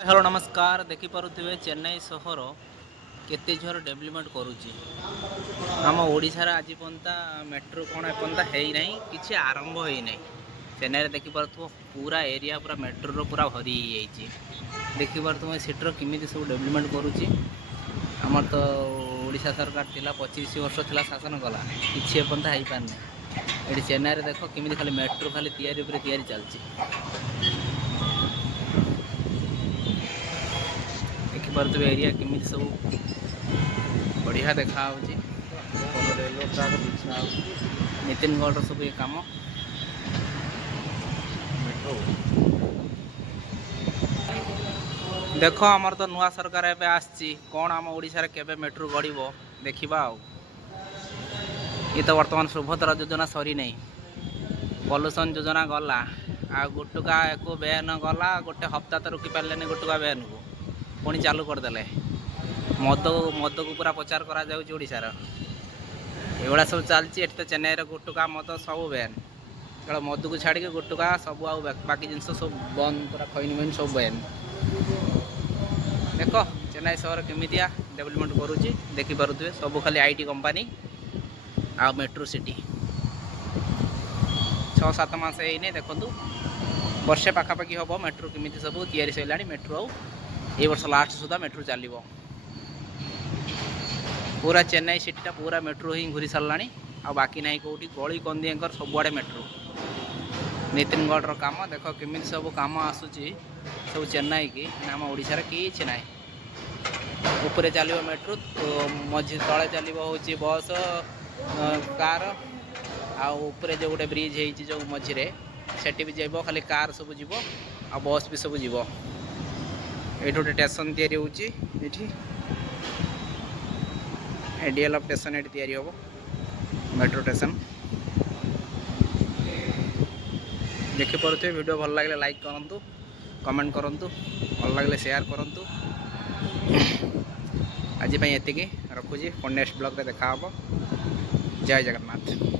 Hello नमस्कार देखिपे चेन्नई सहर केते झर डेवलपमेंट करुच्ची आम ओडार आज पर्यंता मेट्रो कौन एपर्यंत है ना कि आरंभ होना चेन्नई देखिपु पूरा एरिया पूरा मेट्रो पूरा भरी देखिपु सीटर किमी सब डेवलपमेंट करुच्ची आमर तो ओडिशा सरकार थिला 25 वर्ष थिला शासन कला कि एपर्यंत हो पारना ये चेन्नई देख किमी खाली मेट्रो खाली तैयारी चलती देखिपे एरिया किमी सब बढ़िया देखा नितिन गौड़ सब ये कम देख आमर तो नुआ सरकार एवं आसी कौन आम ओडिशा केबे मेट्रो गड़ब देखा ये तो वर्तमान सुभद्रा योजना सरी नहीं पॉल्यूशन योजना गला आ गुटुका को बैन गला गोटे हप्ता तो रुकी पारे गुटुका बैन को पुणी चालू करदे मद को पूरा प्रचार कराशार एगुड़ा सब चलती तो चेन्नई गुटुका मद सब बैन केवल मद को छाड़ी गुटुका सब बाकी जिन सब बंद पूरा खैनी मैन सब बैन देख चेन्नई सहर केमितिया डेवलपमेंट करुच्ची देखिपे सब खाली आईटी कंपनी आ मेट्रो सिटी 6-7 मास है देखु वर्षे पाखापाखि हम मेट्रो केमी सब तैयारी सैला मेट्रो ये वर्ष लास्ट सुधा मेट्रो चलो पूरा चेन्नई सिटीटा पूरा मेट्रो ही घूरी सारा आ बाकी ना कौटी गली कंदी सबुआड़े मेट्रो नितिन गौड़ काम देख केमी सब कम आसूची सब चेन्नई की आम ओडिशा किसी ना ऊपर चलो मेट्रो मझी तले चलो हूँ बस कार आउे जो गोटे ब्रिज है जो मझे सेठी भी जाइब खाली कार सब जीव आ बस भी सब जीव ये गोटे स्टेशन तैयारी होची आइडियल ऑफ स्टेशन ये तैयारी हम मेट्रो स्टेशन देखिपे वीडियो भल लगे लाइक करूँ कमेंट करूँ भल लगे शेयर करूँ आज ये रखुची नेक्स्ट ब्लॉग रे देखा जय जगन्नाथ।